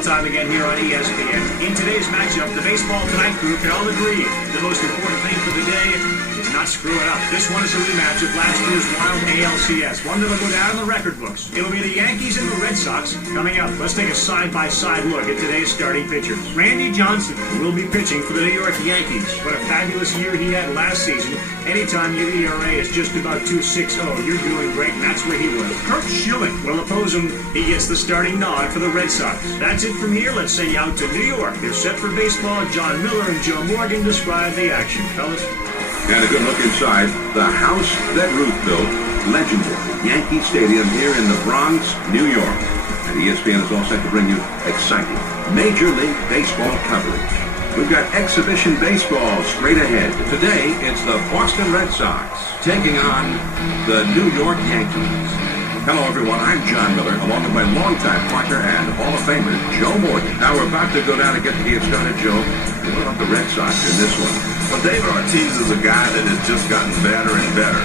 baseball time again here on ESPN. In today's matchup, the Baseball Tonight crew can all agree the most important thing for the day is not screwing up. This one is a rematch of last year's wild ALCS, one that'll go down in the record books. It'll be the Yankees and the Red Sox coming up. Let's take a side-by-side look at today's starting pitcher. Randy Johnson will be pitching for the New York Yankees. What a fabulous year he had last season. Anytime your ERA is just about 2.60, you're doing great, and that's where he was. Kurt Schilling will oppose him. He gets the starting nod for the Red Sox. That's it from here. Let's send you out to New York. They're set for baseball. John Miller and Joe Morgan describe the action. Fellas. And a good look inside the house that Ruth built, legendary Yankee Stadium here in the Bronx, New York. And ESPN is all set to bring you exciting Major League Baseball coverage. We've got exhibition baseball straight ahead. Today, it's the Boston Red Sox taking on the New York Yankees. Hello, everyone. I'm John Miller, along with my longtime partner and Hall of Famer, Joe Morgan. Now, we're about to go down and get started, Joe. What about the Red Sox in this one? Well, David Ortiz is a guy that has just gotten better and better.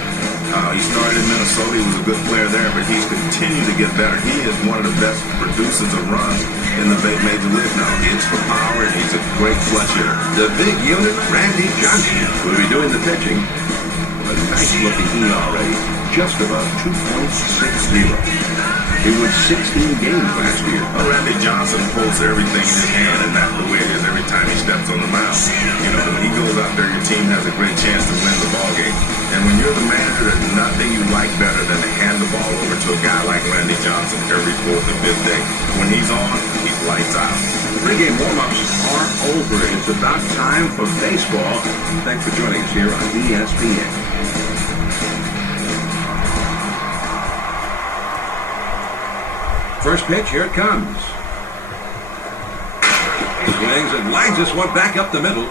He started in Minnesota. He was a good player there, but he's continued to get better. He is one of the best producers of runs in the Major League now. He hits for power, and he's a great flush hitter. The big unit, Randy Johnson, will be doing the pitching. A nice-looking ERA, just about 2.60. He won 16 games last year. Well, Randy Johnson pulls everything in his hand, and that's the way it is every time he steps on the mound. You know, when he goes out there, your team has a great chance to win the ball game. And when you're the manager, there's nothing you like better than to hand the ball over to a guy like Randy Johnson every fourth and fifth day. When he's on, he's lights out. Pre-game warm-ups are over. It's about time for baseball. Thanks for joining us here on ESPN. First pitch, here it comes. Swings and lines this one back up the middle.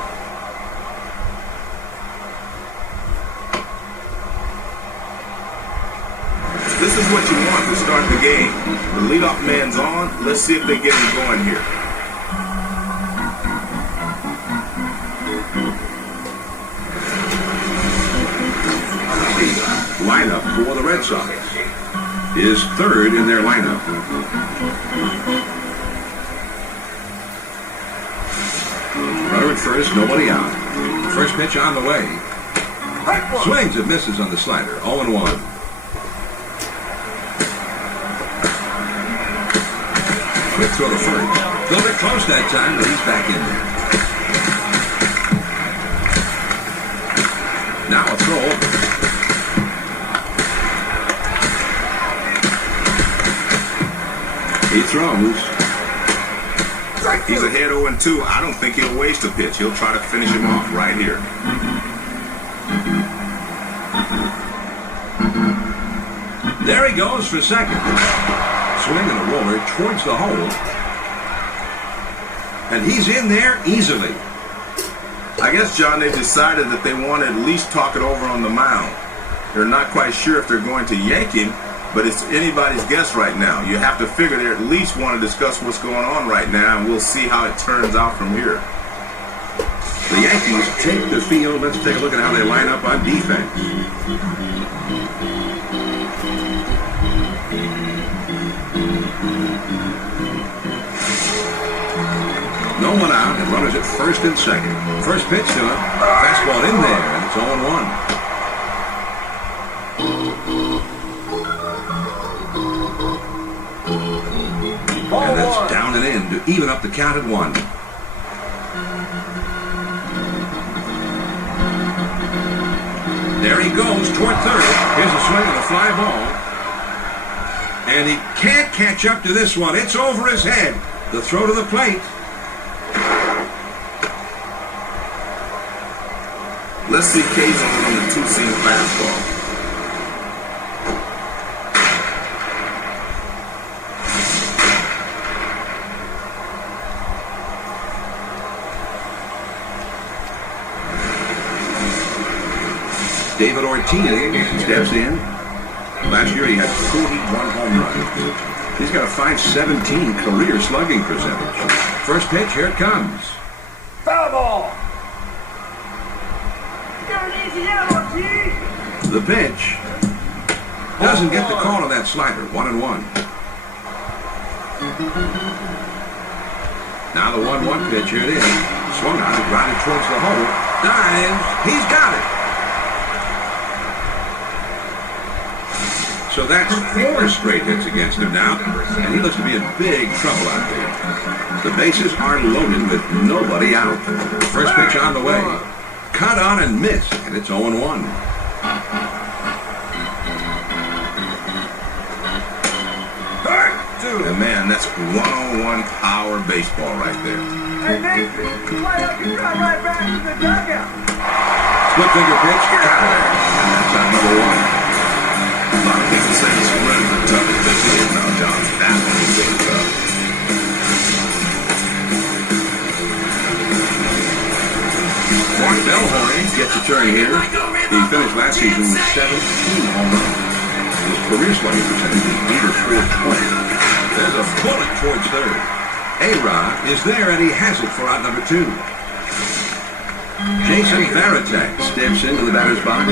This is what you want to start the game. The leadoff man's on. Let's see if they get him going here. Lineup for the Red Sox is third in their lineup. Runner at first, nobody out. First pitch on the way. Swings and misses on the slider. 0-1. Quick throw to first. A little bit close that time, but he's back in there. Now a throw over. He throws. He's ahead 0-2. I don't think he'll waste a pitch. He'll try to finish him off right here. There he goes for second. Swing and a roller towards the hole. And he's in there easily. I guess, John, they decided that they want to at least talk it over on the mound. They're not quite sure if they're going to yank him, but it's anybody's guess right now. You have to figure they at least want to discuss what's going on right now, and we'll see how it turns out from here. The Yankees take the field. Let's take a look at how they line up on defense. No one out, and runners at first and second. First pitch to him. Fastball in there, and it's 0-1. And that's down and in to even up the count at 1. There he goes toward third. Here's a swing and a fly ball. And he can't catch up to this one. It's over his head. The throw to the plate. Let's see K's on the two-seam fastball. David Ortiz steps in. Last year he had 41 home runs. He's got a .517 career slugging percentage. First pitch, here it comes. Foul ball. The pitch doesn't get the call on that slider. 1-1. Now the 1-1 pitch, here it is. Swung on and grounded towards the hole. Dives. He's got it. So that's 4 straight hits against him now, and he looks to be in big trouble out there. The bases are loaded with nobody out. First pitch on the way. Cut on and missed, and it's 0-1. And man, that's one-on-one power baseball right there. Hey, Nathan, why don't you come right back to the dugout? Split finger pitch, got it. And that's on number 1. A lot of people say this run is the toughest pitch it is now, John. That one is really tough. Mark Bellhorn gets a turn here. He finished last season with 17 home runs. His career slugging percentage is under 420. There's a bullet towards third. A-Rod is there, and he has it for out number 2. Jason Varitek steps into the batter's box.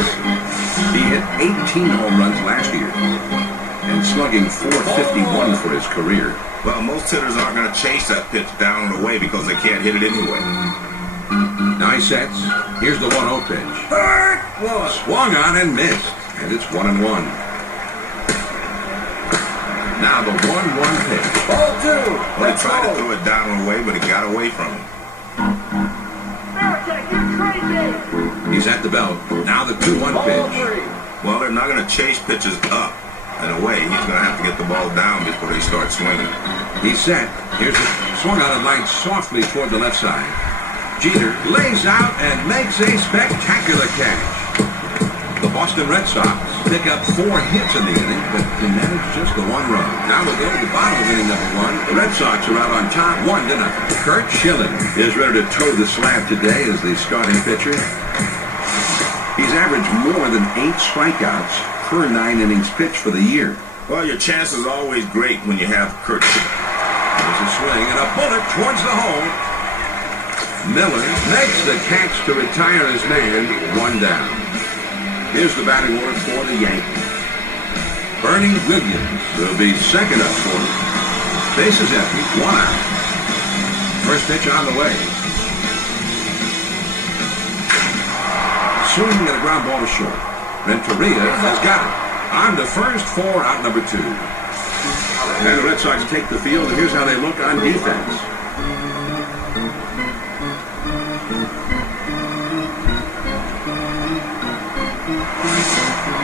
He hit 18 home runs last year and slugging .451 for his career. Well, most hitters aren't going to chase that pitch down and away because they can't hit it anyway. Nice sets. Here's the 1-0 pitch. Swung on and missed, and it's 1-1. Now the 1-1 pitch. Ball 2. Well, he tried to throw it down and away, but it got away from him. He's at the belt. Now the 2-1 pitch. Well, they're not going to chase pitches up and away. He's going to have to get the ball down before they start swinging. He's set. Here's the swung on and lined softly toward the left side. Jeter lays out and makes a spectacular catch. The Boston Red Sox pick up 4 hits in the inning, but can manage just the 1 run. Now we'll go to the bottom of inning number 1. The Red Sox are out on top, 1-0. Curt Schilling is ready to toe the slab today as the starting pitcher. He's averaged more than 8 strikeouts per 9 innings pitched for the year. Well, your chance is always great when you have Curt Schilling. There's a swing and a bullet towards the hole. Miller makes the catch to retire his man, 1 down. Here's the batting order for the Yankees. Bernie Williams will be second up for him. Bases empty, 1 out. First pitch on the way. Swing and a ground ball to short. Renteria has got it. On the first for out number 2. And the Red Sox take the field, and here's how they look on defense.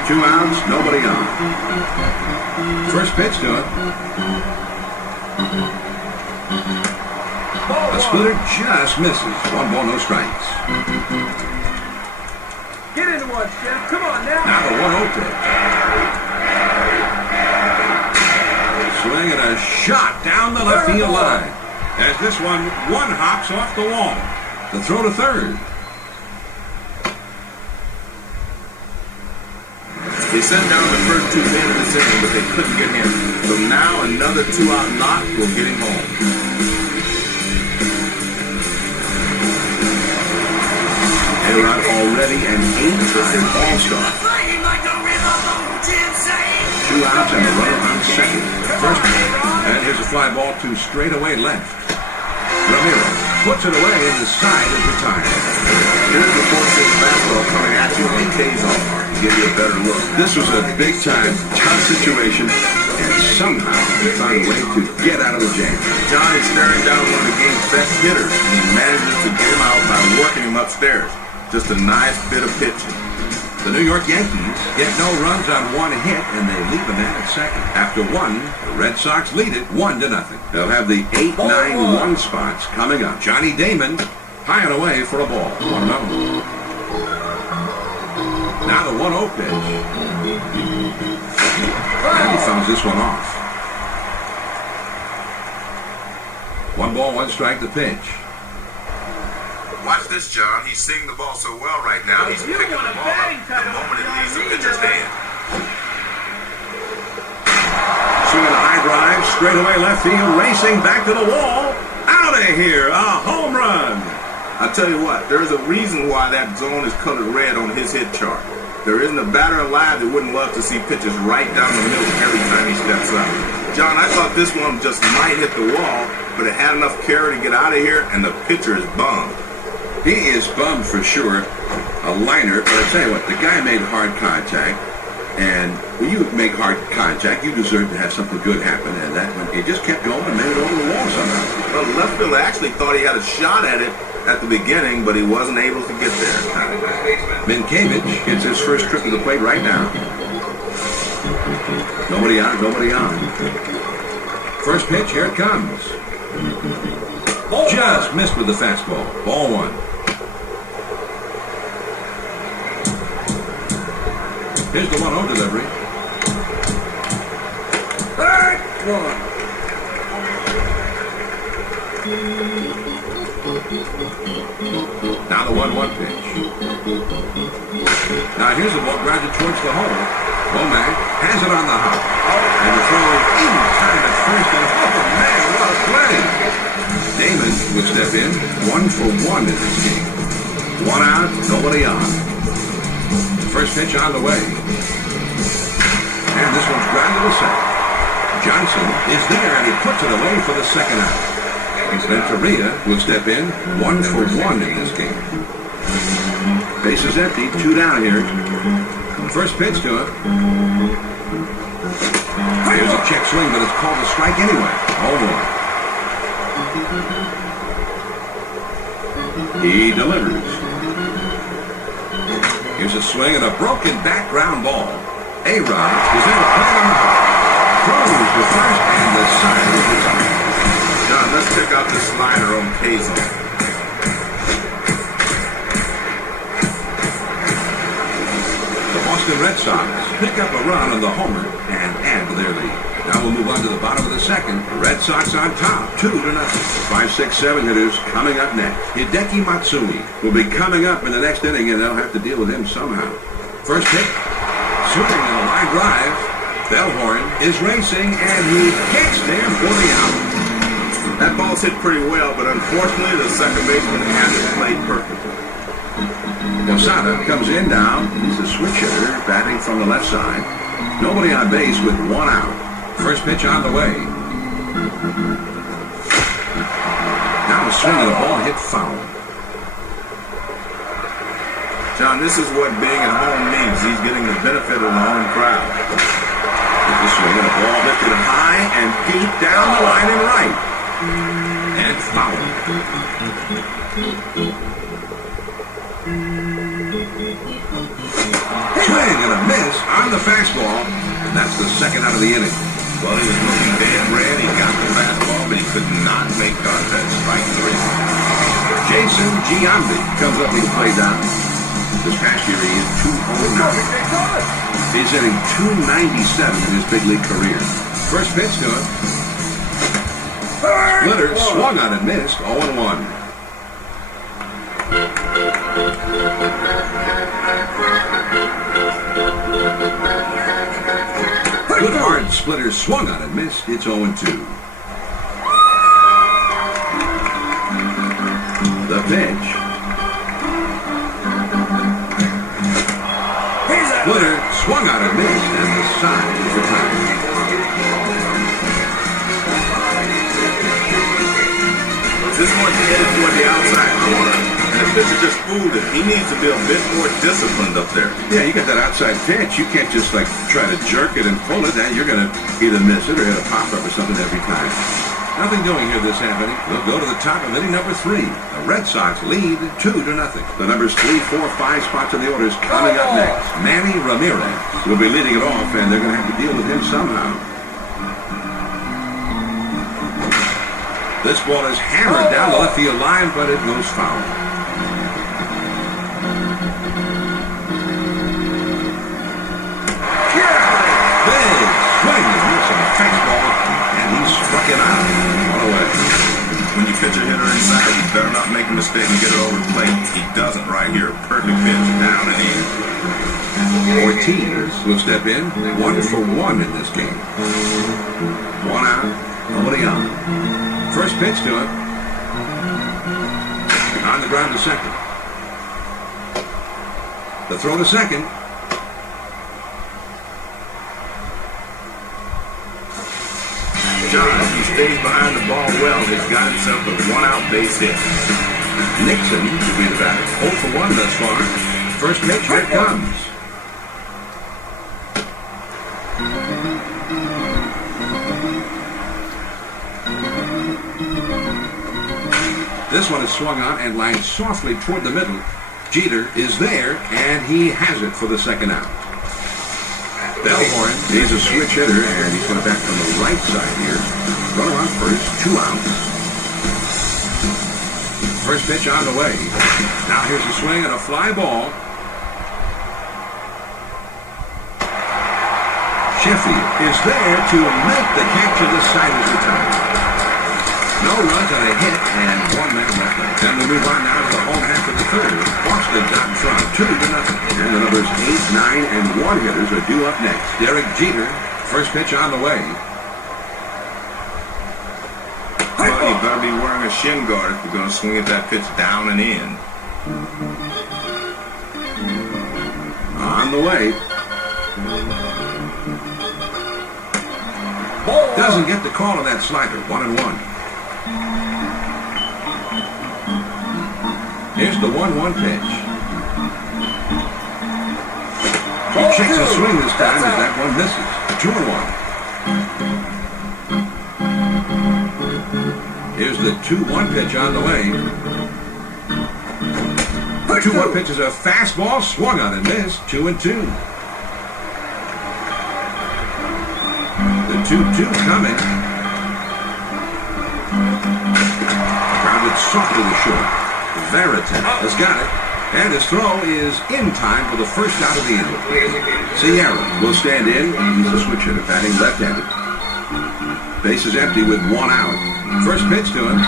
Two outs, nobody on. First pitch to it. A splitter just misses. 1 ball, no strikes. Get into one, Jeff. Come on now. Now the 1-0 pitch. Swing and a shot down the left field line. As this one hops off the wall. The throw to third. They sent down the first 2 men in this inning, but they couldn't get him. So now another 2-out knock will get him home. A-Rod already an 8-time All-Star. 2 outs and a runner on second. First, and here's a fly ball to straightaway left. Ramirez puts it away in the side of the time. Here's the 4-6 fastball coming at you, and he takes off to give you a better look. This was a big-time, tough situation, and somehow he found a way to get out of the jam. John is staring down one of the game's best hitters, and he manages to get him out by working him upstairs. Just a nice bit of pitching. The New York Yankees get no runs on 1 hit, and they leave a man at second. After 1, the Red Sox lead it 1-0. They'll have the 8-9-1 spots coming up. Johnny Damon high and away for a ball. 1-0. Now the 1-0 pitch. And he fouls this one off. 1 ball, 1 strike, the pitch. Watch this, John. He's seeing the ball so well right now. He's picking the ball up the moment it leaves the pitcher's hand. Swinging a high drive, straight away left field, racing back to the wall. Out of here, a home run. I tell you what, there's a reason why that zone is colored red on his hit chart. There isn't a batter alive that wouldn't love to see pitches right down the middle every time he steps up. John, I thought this one just might hit the wall, but it had enough carry to get out of here, and the pitcher is bummed. He is bummed for sure. A liner, but I tell you what, the guy made hard contact, and when you make hard contact, you deserve to have something good happen, and that one, he just kept going and made it over the wall somehow. Well, the left fielder actually thought he had a shot at it at the beginning, but he wasn't able to get there. Minkevich gets his first trip to the plate right now. Nobody on, nobody on. First pitch, here it comes. Just missed with the fastball. Ball one. Here's the 1-0 delivery. Now the 1-1 pitch. Now here's the ball grounded towards the hole. Womack has it on the hop. And the throw in time at first. And oh man, what a play! Damon will step in. 1 for 1 in this game. 1 out, nobody on. First pitch on the way. And this one's grounded to second. Johnson is there and he puts it away for the second out. Then Torria will step in. 1 for 1 in this game. Base is empty. 2 down here. First pitch to him. Here's a check swing, but it's called a strike anyway. 0-1. He delivers. Here's a swing and a broken background ball. A-Rod is there to play on the hop. Throws to first and the side is retired. John, let's check out the slider on K-Zone. The Red Sox pick up a run on the homer and add to their lead. Now we'll move on to the bottom of the second. Red Sox on top, 2-0. 5, 6, 7 hitters coming up next. Hideki Matsumi will be coming up in the next inning, and they'll have to deal with him somehow. First hit, swinging on a line drive. Bellhorn is racing, and he gets there for the out. That ball's hit pretty well, but unfortunately, the second baseman had it played perfectly. Posada comes in now. He's a switch hitter, batting from the left side. Nobody on base with 1 out. First pitch on the way. Now a swing and the ball hit foul. John, this is what being at home means. He's getting the benefit of the home crowd. There's a swing and a ball lifted high and deep down the line and right. And foul. Swing and a miss on the fastball, and that's the second out of the inning. Well, he was looking dead red. He got the fastball, but he could not make contact. Strike 3. Jason Giambi comes up to the plate now. This past year he is 209. He's hitting 297 in his big league career. First pitch to him. Splitter swung on and missed. 0-1. Good hard splitter swung on and missed. It's 0-2. The pitch. Splitter swung on and missed, and the side is retired. This one's headed toward the outside corner, and the pitcher just fooled him. He needs to be a bit more disciplined up there. Yeah, you got that outside pitch. You can't just like try to jerk it and pull it. You're going to either miss it or hit a pop-up or something every time. Nothing doing here this half inning. We'll go to the top of inning number 3. The Red Sox lead 2-0. The numbers 3, 4, 5 spots in the order is coming up next. Manny Ramirez will be leading it off, and they're going to have to deal with him somehow. This ball is hammered down the left field line, but it goes foul. Big swing and miss on a fastball, and he struck it out. All the way. When you pitch a hitter inside, you better not make a mistake and get it over the plate. He doesn't right here. Perfect pitch, down and in. Ortiz will step in. 1 for 1 in this game. 1 out, nobody on. First pitch to him. On the ground to second. The throw to second. John, if he stays behind the ball well, he's got himself a one-out base hit. Nixon to be the batter. 0 for 1 thus far. First pitch, here it comes. This one is swung on and lined softly toward the middle. Jeter is there, and he has it for the second out. Bellhorn, he's a switch hitter, and he's going back from the right side here. Runner on first, 2 outs. First pitch on the way. Now here's a swing and a fly ball. Sheffield is there to make the catch of the side as retired. No runs on a hit and 1 man left. And we'll move on now to the home half of the third. Boston's out in front, 2-0. And the numbers 8, 9, and 1 hitters are due up next. Derek Jeter, first pitch on the way. Well, you better be wearing a shin guard if you're going to swing at that pitch down and in. On the way. Doesn't get the call on that slider. 1-1. Here's the 1-1 pitch. He checks a swing this time as that one misses. 2-1. Here's the 2-1 pitch on the way. The 2-1 pitch is a fastball swung on and missed. 2-2. The 2-2 coming. Grounded softly to short. Veritas has got it, and his throw is in time for the first out of the inning. Sierra will stand in. He's a switch hitter, batting left-handed. Base is empty with 1 out. First pitch to him.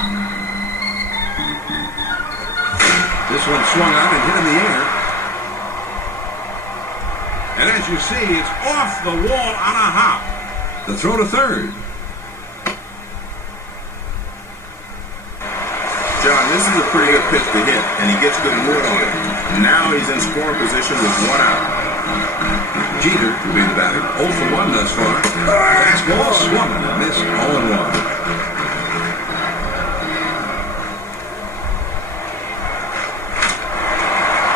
This one swung out and hit in the air. And as you see, it's off the wall on a hop. The throw to third. John, this is a pretty good pitch to hit, and he gets good wood on it. Now he's in scoring position with 1 out. Jeter will be the batter. 0 for 1 thus far. Fastball swung and missed. 0-1.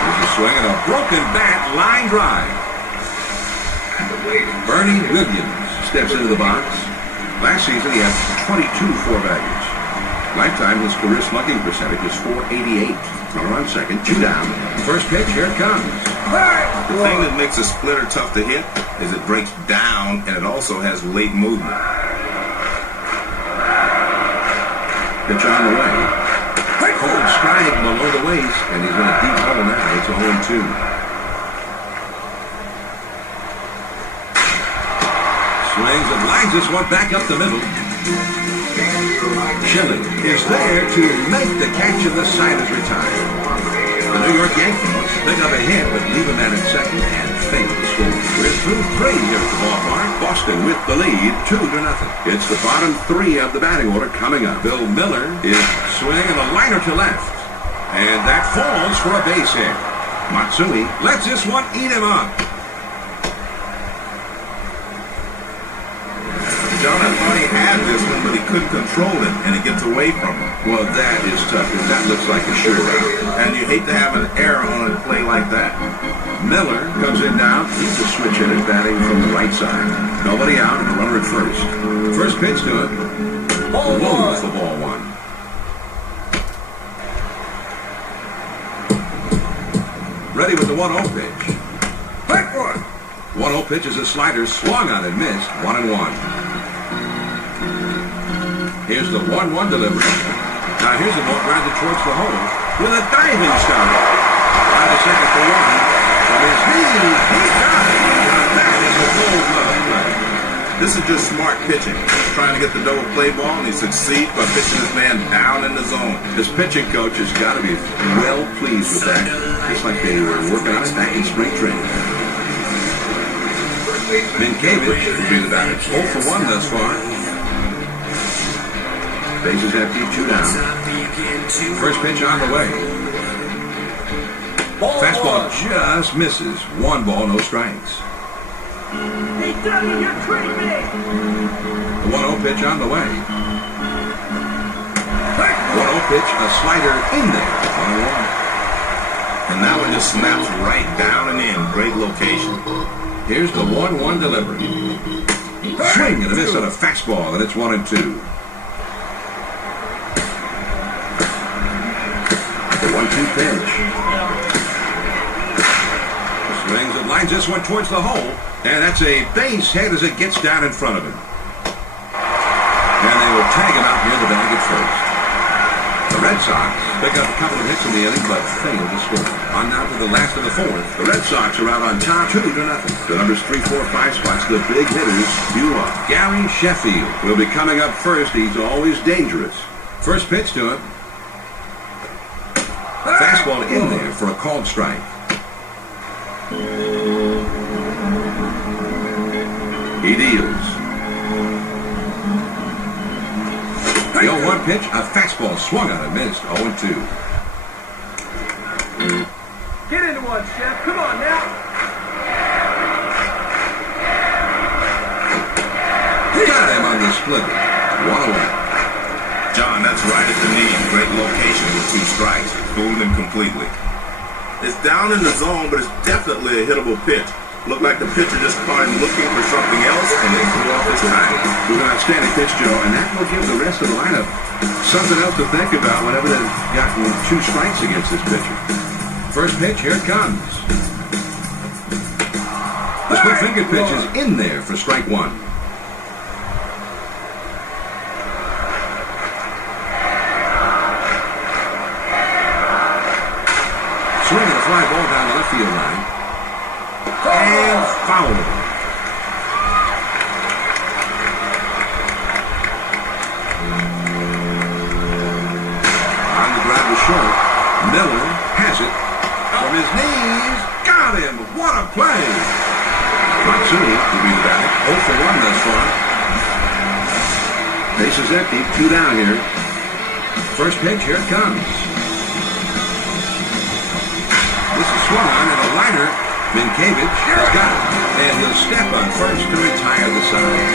There's a swing and a broken bat, line drive. Bernie Williams steps into the box. Last season he had 22 4 values. Lifetime, his career slugging percentage is .488. Runner on second, 2 down. First pitch, here it comes. The thing that makes a splitter tough to hit is it breaks down and it also has late movement. Pitch on the way. Cold strike below the waist, and he's in a deep hole now. It's a 0-2. Swings and lines this one back up the middle. Schilling is there to make the catch of the side as retired. The New York Yankees pick up a hit but leave a man at second and fail to score. We're through 3 here at the ballpark. Boston with the lead, 2-0. It's the bottom 3 of the batting order coming up. Bill Miller is swinging a liner to left. And that falls for a base hit. Matsui lets this one eat him up. John, I thought he had this one, but he couldn't control it, and it gets away from him. Well, that is tough, because that looks like a sure out. And you hate to have an error on a play like that. Miller comes in now. He's a switch hitter batting from the right side. Nobody out and a runner at first. First pitch to it. Low for ball 1. Ready with the 1-0 pitch. 1-0 pitch is a slider swung on and missed. 1-1. Here's the 1-1 delivery. Now here's a ball grounded towards the hole with a diving start. On the second for 1. From his knee, he got it. Now that is a gold glove play. This is just smart pitching. Trying to get the double play ball, and he succeeds by pitching his man down in the zone. His pitching coach has got to be well pleased with that. Just like they were working on it back in spring training. Minkevich will be the batter. 0 for 1 thus far. Bases empty, 2 down. First pitch on the way. Fastball just misses. 1 ball, no strikes. Hey, Dougie, you're treating me! The 1-0 pitch on the way. 1-0 pitch, a slider in there. 1-1. And that one just snaps right down and in. Great location. Here's the 1-1 delivery. Swing and a miss on a fastball, and it's 1-2. The 1-2 pitch. Swings and lines this one towards the hole. And that's a base hit as it gets down in front of him. And they will tag him out near the bag at first. The Red Sox pick up a couple of hits in the inning, but fail to score. On now to the last of the fourth. The Red Sox are out on top 2-0. The numbers 3, 4, 5 spots, the big hitters, queue up. Gary Sheffield will be coming up first. He's always dangerous. First pitch to him. Fastball in there for a called strike. He deals. The 0-1 pitch, a fastball swung on and missed. 0-2. Get into one, Chef. Come on now. Got him on the split. 1-away. John, that's right at the knee. Great location with 2 strikes. Fooled him completely. It's down in the zone, but it's definitely a hittable pitch. Looked like the pitcher just caught him looking for something else, and they threw off his timing. It was an outstanding pitch, Joe, and that will give the rest of the lineup something else to think about whenever they've gotten 2 strikes against this pitcher. First pitch, here it comes. The split-fingered pitch is in there for strike 1. Swing and a fly ball down the left field line. And foul. On the ground to short. Miller has it. From his knees. Got him. What a play. Matsui will be back. 0 for 1 thus far. Base is empty. 2 down here. First pitch. Here it comes. This is swung on and a liner. Minkiewicz has got it, and he'll step on first to retire the side.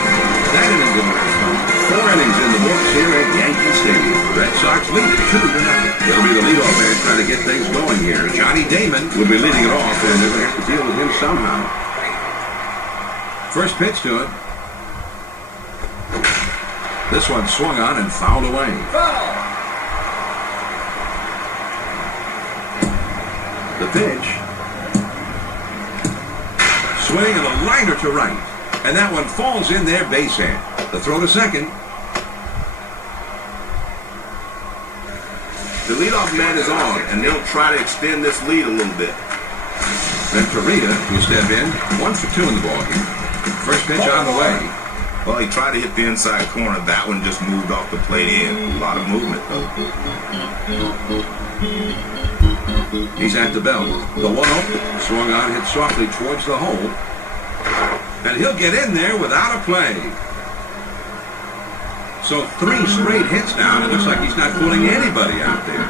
That inning will come. 4 innings in the books here at Yankee Stadium. Red Sox lead it 2-0. It'll be the leadoff man trying to get things going here. Johnny Damon will be leading it off, and they're going to have to deal with him somehow. First pitch to him. This one swung on and fouled away. The pitch. Swing and a liner to right. And that one falls in there, base hit. The throw to second. The leadoff man is on, and they'll try to extend this lead a little bit. Then Torita will step in. 1 for 2 in the ballgame. First pitch on the way. Well, he tried to hit the inside corner. That one just moved off the plate in. A lot of movement, though. He's at the belt. The 1-0 swung on, hit softly towards the hole. And he'll get in there without a play. So 3 straight hits now, and it looks like he's not fooling anybody out there.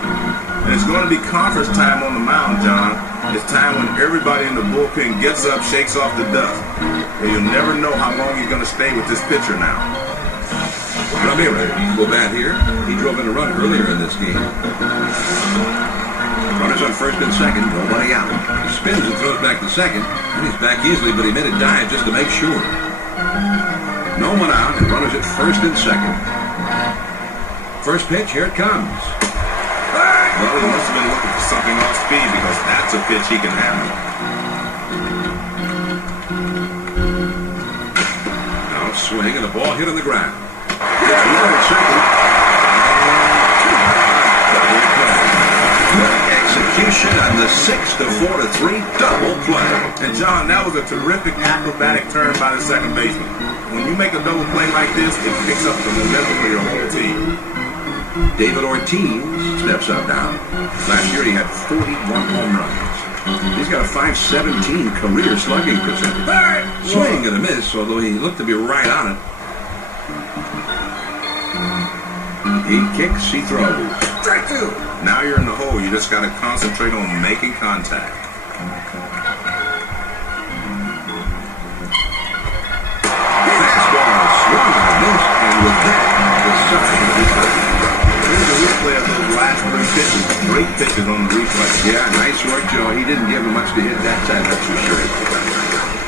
And it's going to be conference time on the mound, John. It's time when everybody in the bullpen gets up, shakes off the dust. And you'll never know how long he's going to stay with this pitcher now. Ramirez will bat here. He drove in a run earlier in this game. Runners on first and second, nobody out. He spins and throws back to second, and he's back easily, but he made a dive just to make sure. No one out, and runners at first and second. First pitch, here it comes. Well, he must have been looking for something off speed because that's a pitch he can handle. Now swing, and the ball hit on the ground. It's one and second. Execution on the 6-4-3 double play. And John, that was a terrific acrobatic turn by the second baseman. When you make a double play like this, it picks up the momentum for your whole team. David Ortiz steps up now. Last year he had 41 home runs. He's got a .517 career slugging percentage. Swing and a miss, although he looked to be right on it. He kicks, he throws. Strike 2. Now you're in the hole. You just got to concentrate on making contact. last 3 pitches. Great pitches on the replay. Yeah, nice work, Joe. He didn't give him much to hit that time, that's for sure.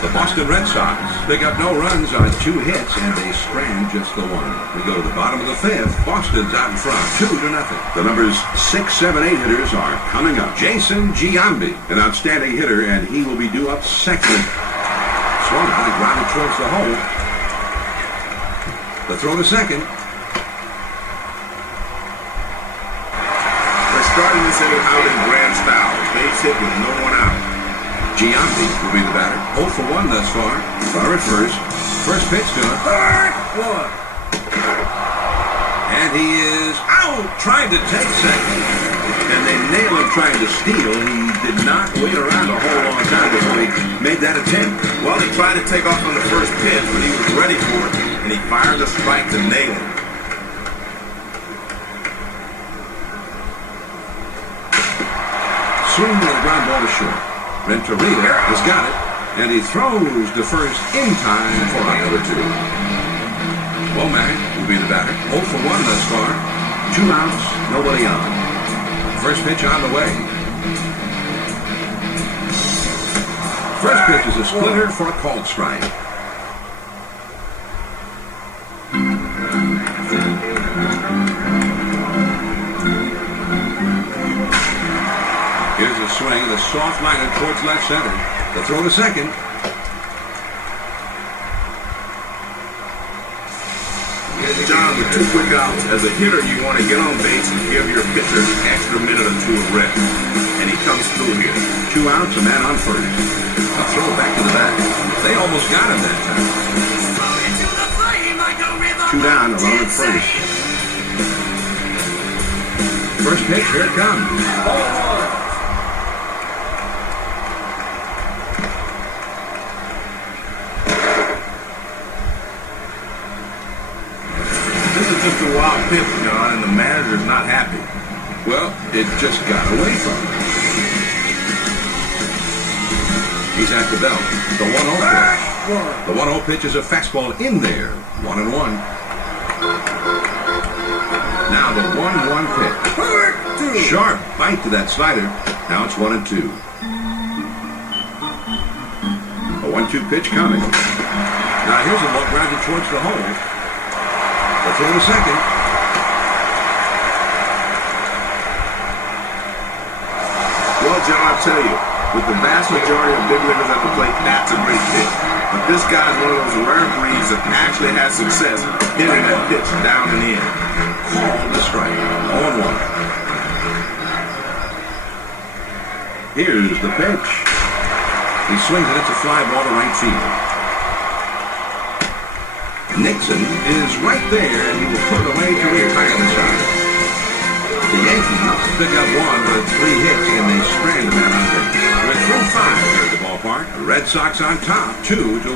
The Boston Red Sox pick up no runs on 2 hits, and they strand just the 1. We go to the bottom of the 5th. Boston's out in front, 2-0. The numbers 6, 7, 8 hitters are coming up. Jason Giambi, an outstanding hitter, and he will be due up second. Swung out, he grounded towards the hole. The throw to second. They're starting this inning out in grand style. Base hit with no one out. Giambi will be the batter. 0 for 1 thus far. Runner at first. First pitch to him. And he is out trying to take second. And they nail him trying to steal. He did not wait around a whole long time before he made that attempt. Well, he tried to take off on the first pitch, but he was ready for it, and he fired a strike to nail him. Swing with a ground ball to short. Renteria has got it, and he throws to first in time for another 2. Womack will be the batter. 0 for 1 thus far. 2 outs, nobody on. First pitch on the way. First pitch is a splitter for a called strike. Here's a swing, the soft liner towards left center. The throw to second. John, with 2 quick outs, as a hitter, you want to get on base and give your pitcher an extra minute or 2 of rest. And he comes through here. 2 outs, a man on first. A throw back to the back. They almost got him that time. 2 down, a runner at first. First pitch, here it comes. This is just a wild pitch, John, and the manager's not happy. Well, it just got away from him. He's at the belt. The 1-0 pitch. The 1-0 pitch is a fastball in there. 1-1. Now the 1-1 pitch. Sharp bite to that slider. Now it's 1-2. A 1-2 pitch coming. Now here's a ball grounded towards the hole. The throw to second. Well, John, I'll tell you, with the vast majority of big leaguers at the plate, that's a great pitch. But this guy's one of those rare breeds that actually has success hitting that pitch down and in. Called the strike. 0-1. Here's the pitch. He swings it. It's a fly ball to right field. Nixon is right there, and he will put it away to retire the side. The Yankees pick up 1 with 3 hits, and they strand the man on base. We're through 5 here at the ballpark. The Red Sox on top, 2-1.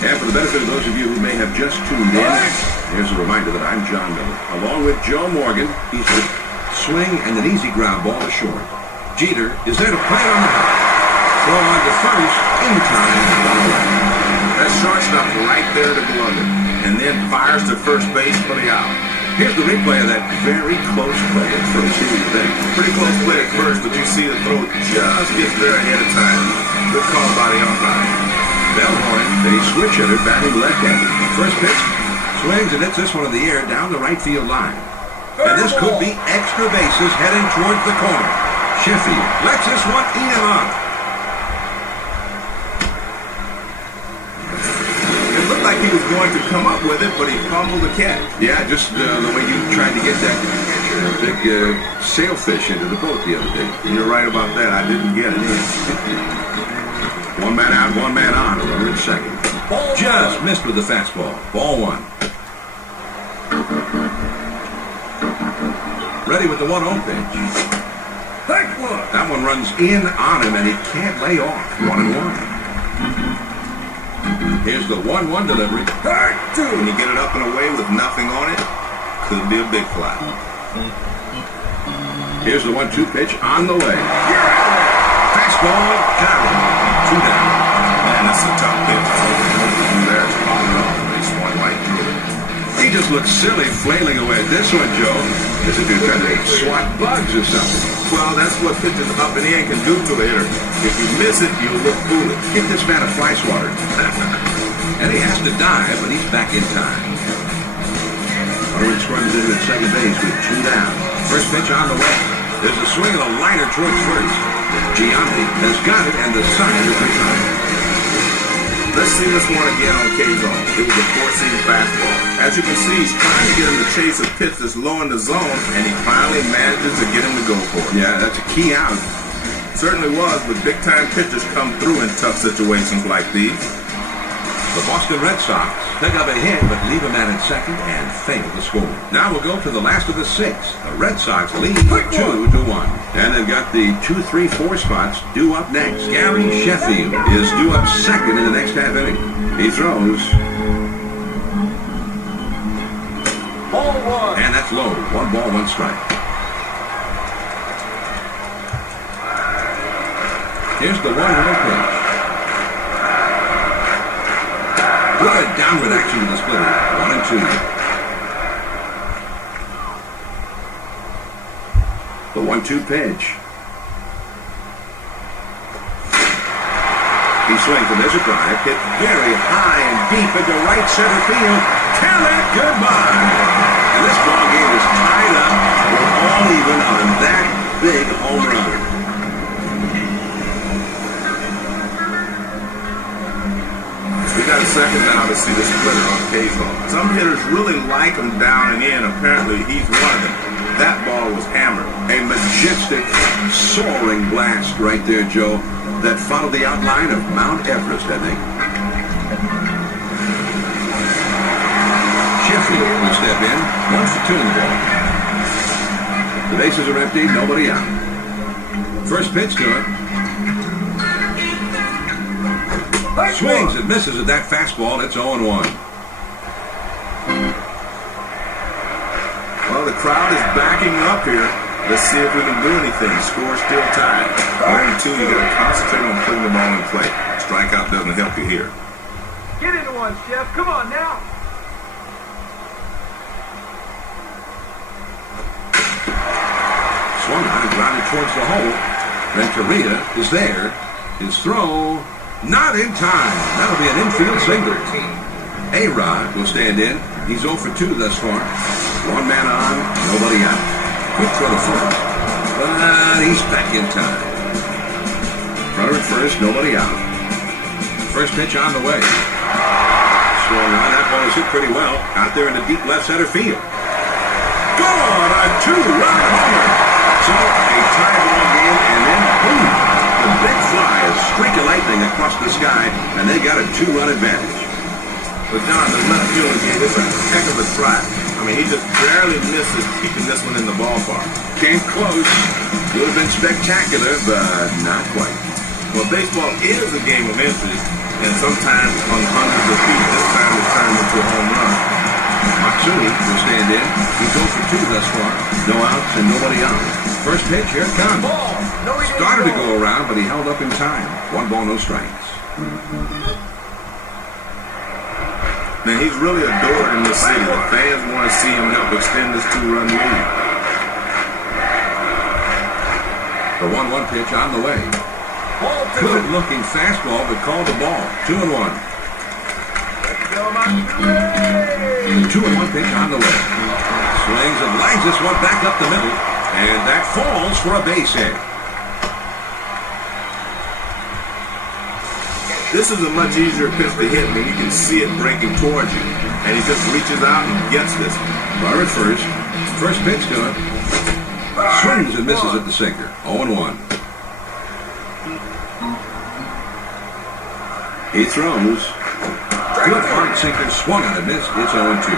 And for the benefit of those of you who may have just tuned in, here's a reminder that I'm John Miller. Along with Joe Morgan, he's a swing and an easy ground ball to short. Jeter is there to play on the hop. Throw on to first in time. That shortstop right there to glove it, and then fires to first base for the out. Here's the replay of that very close play at first. See what you think. Pretty close play at first, but you see the throw just gets there ahead of time. Good call by the umpire. Bellhorn, a switch hitter batting left-handed. First pitch, swings and hits this one in the air down the right field line. And this could be extra bases heading towards the corner. Sheffield lets this one eat him up. It looked like he was going to come up with it, but he fumbled the catch. Yeah, just the way you tried to get that big sailfish into the boat the other day. You're right about that. I didn't get it in. 1 man out, 1 man on. A runner at second. Just missed with the fastball. Ball 1. Ready with the 1-0 pitch. That one runs in on him, and he can't lay off. 1-1. Here's the 1-1 delivery. When you get it up and away with nothing on it, could be a big fly. Here's the 1-2 pitch on the way. Fastball, got him. 2 down. Man, that's a tough pitch. There's popped up. They swung right through it. He just looks silly flailing away at this one, Joe. As if you're trying to swat bugs or something. Well, that's what pitching up and in can do to a hitter. If you miss it, you'll look foolish. Get this man a fly swatter. And he has to dive, but he's back in time. Irwin scrums in at second base with 2 down. First pitch on the way. There's a swing and a liner towards first. Giambi has got it, and the sign is retired. Let's see this one again on K-Zone. It was a 4-seam fastball. As you can see, he's trying to get him to chase a pitch that's low in the zone, and he finally manages to get him to go for it. Yeah, that's a key out. Certainly was, but big-time pitchers come through in tough situations like these. The Boston Red Sox pick up a hit, but leave a man in second and fail to score. Now we'll go to the last of the 6. The Red Sox lead 2-1. And they've got the 2, 3, 4 spots due up next. Gary Sheffield is due up second in the next half inning. He throws. Ball 1. And that's low. 1 ball, 1 strike. Here's the 1-0 pitch. Good downward action to the splitter. 1-2. The 1-2 pitch. He swings and there's a drive. Hit very high and deep into right center field. Tell it goodbye. And this ball game is tied up. We're all even on that big home run. We got a second now to see the splitter on K-Zone. Some hitters really like him down and in. Apparently, he's one of them. That ball was hammered. A majestic, soaring blast right there, Joe, that followed the outline of Mount Everest, I think. Sheffield will step in. 1 for 2 in the ball. The bases are empty, nobody out. First pitch to him. Swings and misses at that fastball. It's 0-1. Well, the crowd is backing up here. Let's see if we can do anything. Score still tied. 0-2, you got to concentrate on putting the ball in play. Strikeout doesn't help you here. Get into one, Chef. Come on now. Swung on and grounded towards the hole. Renteria is there. His throw. Not in time. That'll be an infield single. A-Rod will stand in. He's 0 for 2 thus far. 1 man on, nobody out. Quick throw to first. But he's back in time. Runner at first, nobody out. First pitch on the way. Swung on. That ball is hit pretty well. Out there in the deep left center field. Gone! A 2-run homer. So a tie ball game, and then boom! The big fly, a streak of lightning across the sky, and they got a 2-run advantage. But John, the left fielder gave this a heck of a try. I mean, he just barely misses keeping this one in the ballpark. Came close. Would have been spectacular, but not quite. Well, baseball is a game of inches, and sometimes on hundreds of feet, this time it turns into a home run. Matsui will stand in. He's 0 for 2 thus far. No outs and nobody out. First pitch, here it comes. Started to go around, but he held up in time. 1 ball, no strikes. Man, he's really adored in this city. The fans want to see him help extend this 2-run lead. The 1-1 pitch on the way. Good-looking fastball, but called the ball. 2-1. The 2-1 pitch on the way. Swings and lines this one back up the middle, and that falls for a base hit. This is a much easier pitch to hit when you can see it breaking towards you. And he just reaches out and gets this. Runner at first. First pitch to him. Swings and misses at the sinker. 0-1. He throws. Good hard sinker. Swung on and missed. It's 0-2.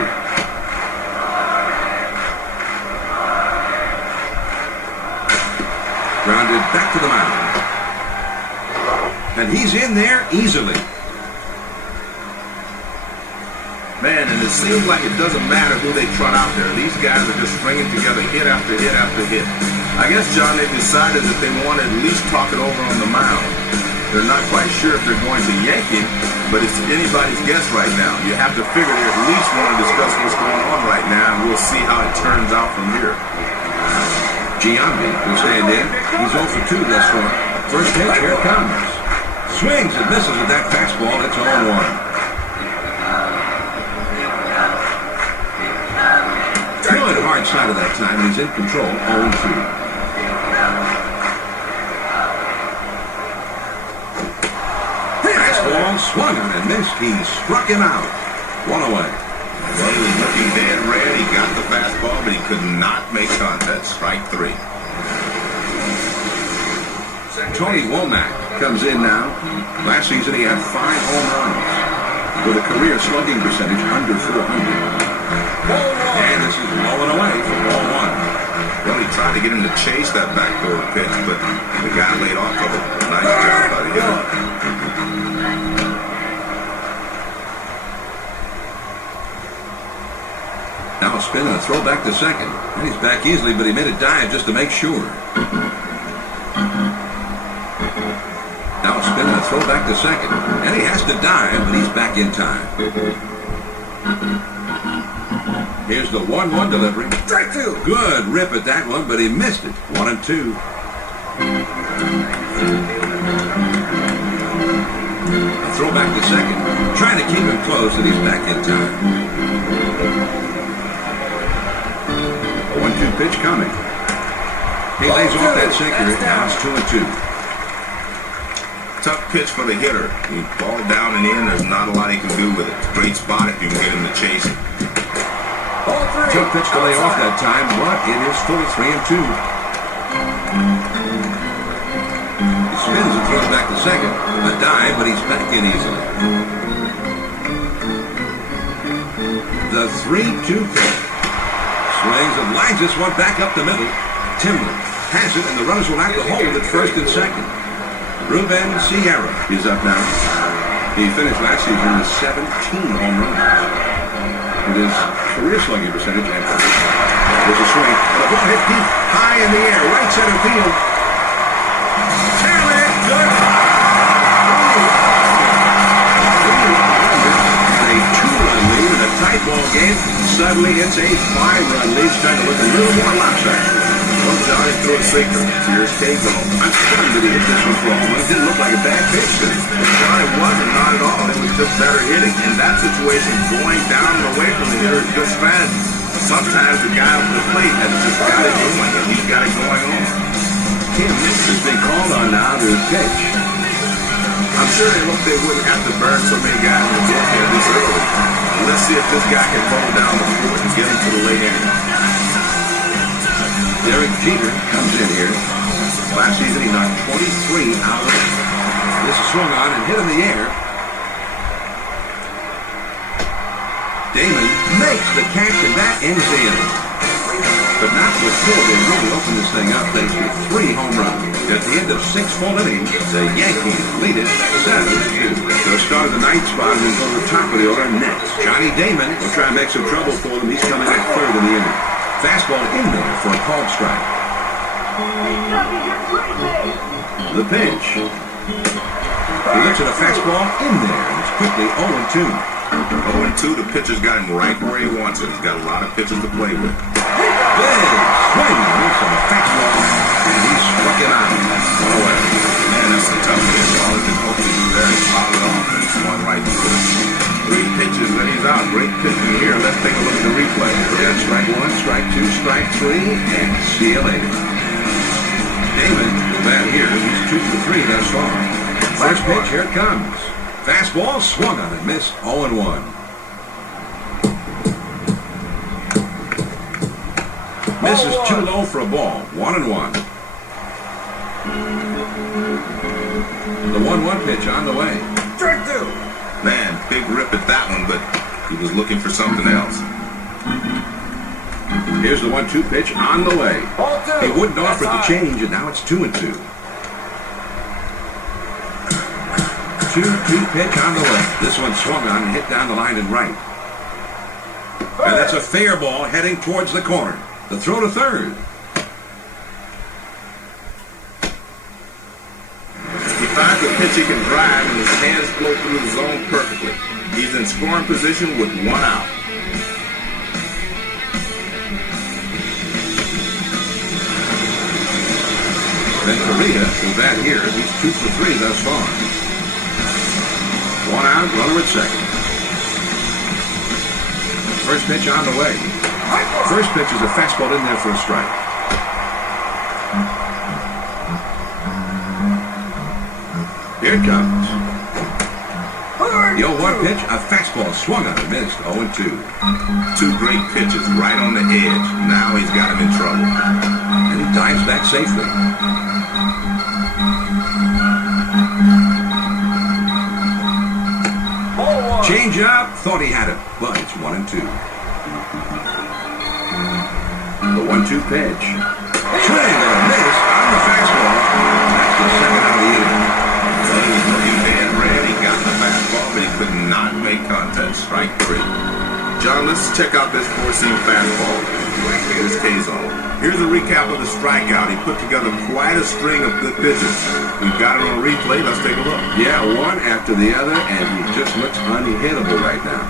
Grounded back to the mound. And he's in there easily. Man, and it seems like it doesn't matter who they trot out there. These guys are just stringing together hit after hit after hit. I guess, John, they decided that they want to at least talk it over on the mound. They're not quite sure if they're going to yank him, but it's anybody's guess right now. You have to figure they at least want to discuss what's going on right now, and we'll see how it turns out from here. Giambi will stand in. He's 0 for 2 thus far. First pitch, here it comes. Swings and misses with that fastball. It's 0-1. Good hard side of that time. He's in control. 0-2. Fastball swung on and missed. He struck him out. 1 away. Well, he was looking dead red. He got the fastball, but he could not make contact. Strike 3. Tony Womack comes in now. Last season he had 5 home runs with a career slugging percentage under 400. And this is low and away for ball 1. Well, he tried to get him to chase that backdoor pitch, but the guy laid off of it. Nice job by the hitter. Now a spin and a throw back to second. And he's back easily, but he made a dive just to make sure. Now a spin and a throw back to second. And he has to dive, but he's back in time. Here's the 1-1 delivery. Strike 2. Good rip at that one, but he missed it. 1-2. A throw back to second. Trying to keep him close, and he's back in time. 1-2 pitch coming. He lays off that sinker. Now it's 2-2. Tough pitch for the hitter. He ball down and in. There's not a lot he can do with it. Great spot if you can get him to chase it. Tough pitch to lay off that time, but it is full 3-2. He spins and throws back to second. A dive, but he's back in easily. The 3-2 pitch. Swings and lines this one back up the middle. Timber has it, and the runners will have to hold at first and second. Ruben Sierra is up now. He finished last season with 17 home runs. It is career slugging percentage. And there's a swing. The ball hit deep, high in the air, right center field. Taylor, good. A 2-run lead in a tight ball game. Suddenly it's a 5-run lead, starting to look a little more lopsided. Well, Johnny threw a sinker. Here's K-Go. I'm stunned that he hit this one for home. It didn't look like a bad pitch to him. Well, it wasn't, not at all. It was just better hitting. In that situation, going down and away from the hitter is good strategy. Sometimes the guy over the plate has just got it going, and he's got it going on. Tim has been called on now to pitch. I'm sure they hoped they wouldn't have to burn so many guys in the bullpen this early. Let's see if this guy can hold down the fort and get him to the late inning. Derek Jeter comes in here. Last season he knocked 23 out. This is swung on and hit in the air. Damon makes the catch, and that ends the inning. But not before they really open this thing up thanks to 3 home runs. At the end of 6 full innings, the Yankees lead it 7-2. They'll start at the 9th spot and go to the top of the order next. Johnny Damon will try and make some trouble for them. He's coming at 3rd in the inning. Fastball in there for a called strike. The pitch. He looks at a fastball in there, and it's quickly 0-2. 0-2, the pitcher's got him right where he wants it. He's got a lot of pitches to play with. Big swing and miss on a fastball, and he struck it out. 1 away. Man, that's a tough pitch. All he can hope to do there is foul it off, and it's one right through it. 3 pitches, then he's out. Great pitching here. Let's take a look at the replay. Yeah, strike 1, strike 2, strike 3, and see you later. Damon, the bat here, he's 2 for 3 thus far. First pitch, here it comes. Fastball swung on and missed. 0-1. Misses too low for a ball. 1-1. The 1-1 pitch on the way. Strike 2. Man, big rip at that one, but he was looking for something else. Here's the 1-2 pitch on the way. Ball 2. He wouldn't offer the change, and now it's 2-2. 2-2 pitch on the way. This one swung on and hit down the line and right. And that's a fair ball heading towards the corner. The throw to 3rd. He tried to pitch he can drive, and his hands flow through the zone perfectly. He's in scoring position with 1 out. Venturita will bat here. He's 2 for 3 thus far. 1 out, runner at second. First pitch on the way. First pitch is a fastball in there for a strike. Here it comes. The 0-1 pitch, a fastball swung on and missed. 0-2. 2 great pitches right on the edge. Now he's got him in trouble. And he dives back safely. Change up, thought he had it, but it's 1-2. The 1-2 pitch. Swing and a miss on the fastball. That's the second out of the inning. So he was looking dead red. He got the fastball, but he could not make contact. Strike 3. John, let's check out this 4-seam fastball. Here's K-Zone. Here's a recap of the strikeout. He put together quite a string of good pitches. We've got it on replay. Let's take a look. Yeah, one after the other, and he just looks unhittable right now.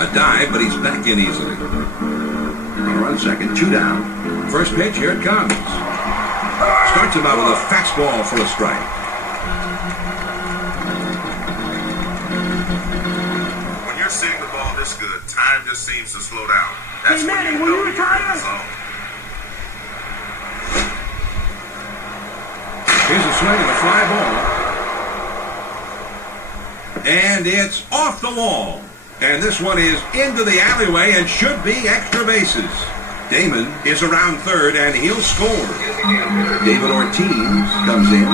A dive, but he's back in easily. Runner on second, 2 down. First pitch, here it comes. Starts him out with a fastball for a strike. When you're seeing the ball this good, time just seems to slow down. That's Hey, when Manny, you will know you you're in retire? the zone. Here's a swing and a fly ball. And it's off the wall. And this one is into the alleyway and should be extra bases. Damon is around third and he'll score. David Ortiz comes in.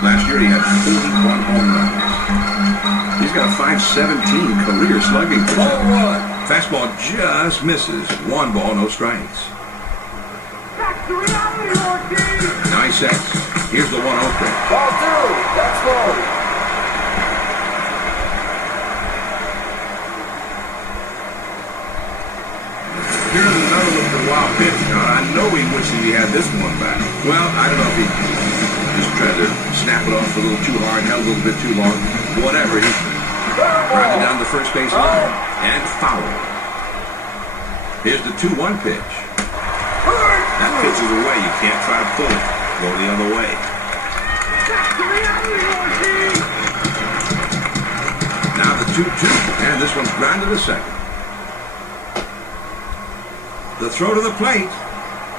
Last year he had 41 home runs. He's got a .517 career slugging percentage. Fastball just misses. 1 ball, no strikes. Back to reality, Ortiz. Nice sets. Here's the 1-0 pitch. Ball 2. That's ball. Here's another look at the wild pitch. Now, I know he wishes he had this one back. Well, I don't know if he just tried to snap it off a little too hard, held a little bit too long. Whatever. He driving down the first base line and foul. Here's the 2-1 pitch. That pitch is away. You can't try to pull it. Go the other way. Back to reality, Ortiz. Now the 2-2, and this one's grounded to second. The throw to the plate.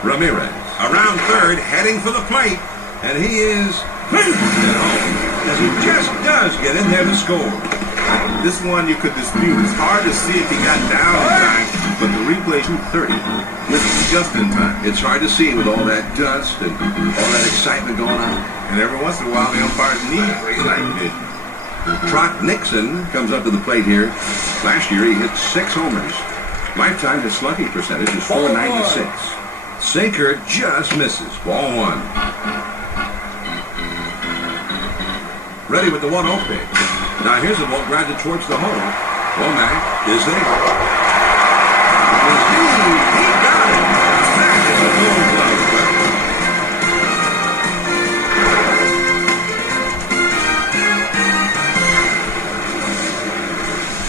Ramirez around third, heading for the plate, and he is at home as he just does get in there to score. This one you could dispute. It's hard to see if he got down in time, but the replay 230 misses just in time. It's hard to see with all that dust and all that excitement going on. And every once in a while, the umpires need night vision. Trot Nixon comes up to the plate here. Last year he hit 6 homers. Lifetime his slugging percentage is .496. Sinker just misses. Ball 1. Ready with the 1-0 pitch. Now here's a ball grounded towards the hole. Womack is there. He got it. Back in the Gold Glove.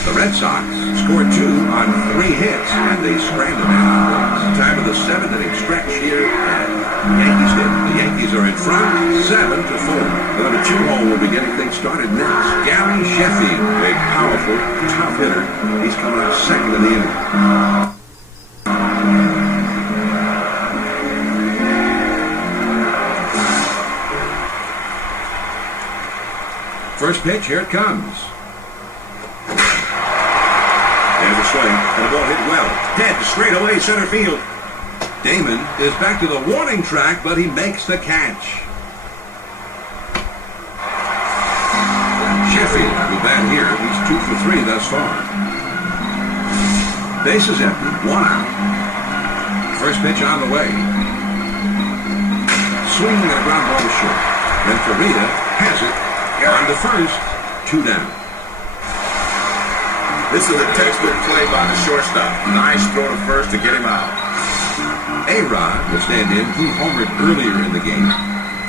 The Red Sox scored 2 on 3 hits, and they stranded that. Time of the 7th inning stretch here at Yankee Stadium. The Yankees are in front, 7-4. The number 2 hole will be getting things started next. Gary Sheffield, a powerful, tough hitter. He's coming up second in the inning. First pitch, here it comes. There's a swing, and the ball hit well. Dead straight away center field. Damon is back to the warning track, but he makes the catch. Sheffield will bat here. He's 2 for 3 thus far. Base is empty. 1 out. First pitch on the way. Swinging a ground ball to short. Venturita has it. On to first. 2 down. This is a textbook play by the shortstop. Nice throw to first to get him out. A-Rod will stand in. He homered earlier in the game.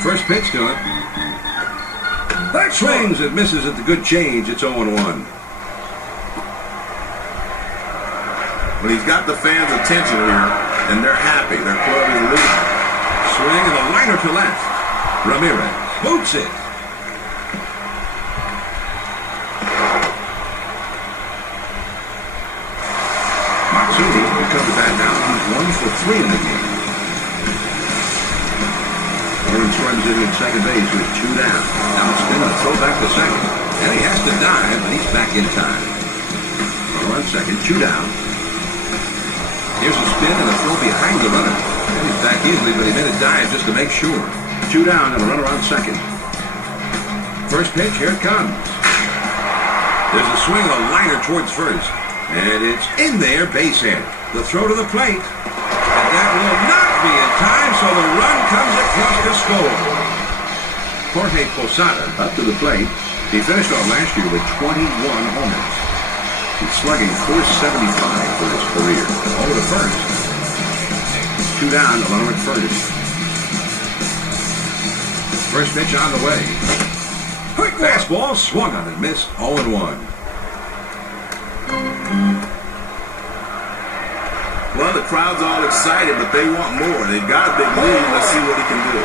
First pitch to him. Swings and misses at the good change. It's 0-1. When he's got the fans' attention here, and they're happy, their club is leading. Swing and a liner to left. Ramirez boots it. Matsui recovered that now. He's 1 for 3 in the game. Lawrence runs in at second base with 2 down. Now spin and throw back to second. And he has to dive, but he's back in time. Runner on second, 2 down. Here's a spin and a throw behind the runner. And he's back easily, but he made a dive just to make sure. 2 down and a runner on second. First pitch, here it comes. There's a swing and a liner towards first. And it's in there, base hit. The throw to the plate. And that will not be in time, so the run comes across to score. Jorge Posada up to the plate. He finished off last year with 21 homers. He's slugging .475 for his career. Over to first. 2 down, the runner at first. First pitch on the way. Fastball swung on and missed. 0-1. Well, the crowd's all excited, but they want more. They've got a big lead. Let's see what he can do.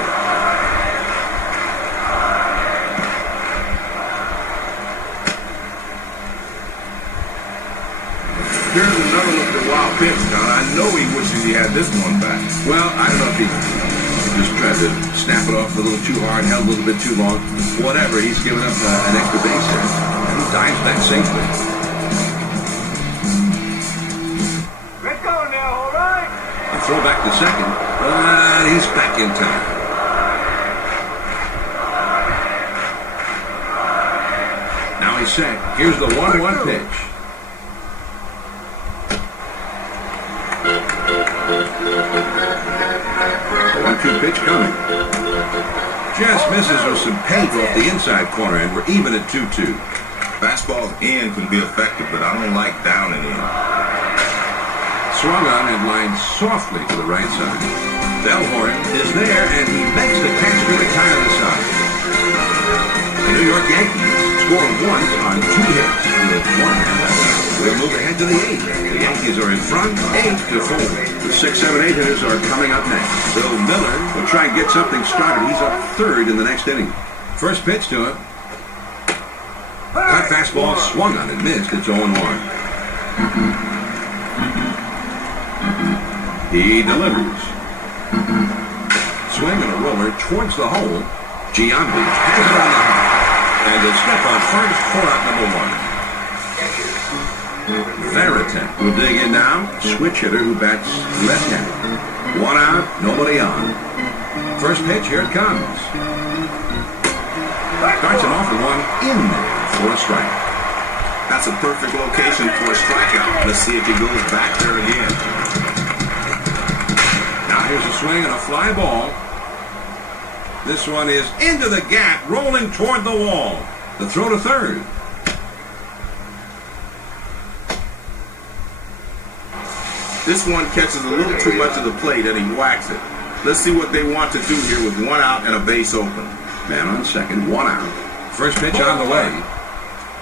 Here's another look at the wild pitch, John. I know he wishes he had this one back. Well, I don't know if he just tried to snap it off a little too hard, held a little bit too long. Whatever, he's given up an extra base hit. And he dives back safely. Let's go now, all right? A throw back to second. He's back in time. Now he's set. Here's the 1-1 pitch. The 1-2 pitch coming. Just misses with some paint off the inside corner, and we're even at 2-2. Fastballs in can be effective, but I don't like down and in. Swung on and lined softly to the right side. Bellhorn is there, and he makes the catch to retire the side. The New York Yankees score once on 2 hits with 1 out. We'll move ahead to the 8th. The Yankees are in front, 8-4. The 6, 7, 8 hitters are coming up next. Bill Miller will try and get something started. He's up 3rd in the next inning. First pitch to him. Cut fastball swung on and missed. It's 0-1. He delivers. Swing and a roller towards the hole. Giambi has it on the hop. And a step on first for out number 1. Veritek will dig in now. Switch hitter who bats left-handed. 1 out, nobody on. First pitch, here it comes. Starts it off with 1 in there for a strike. That's a perfect location for a strikeout. Let's see if he goes back there again. Now here's a swing and a fly ball. This one is into the gap, rolling toward the wall. The throw to third. This one catches a little too much of the plate and he whacks it. Let's see what they want to do here with 1 out and a base open. Man on second, 1 out. First pitch on the way.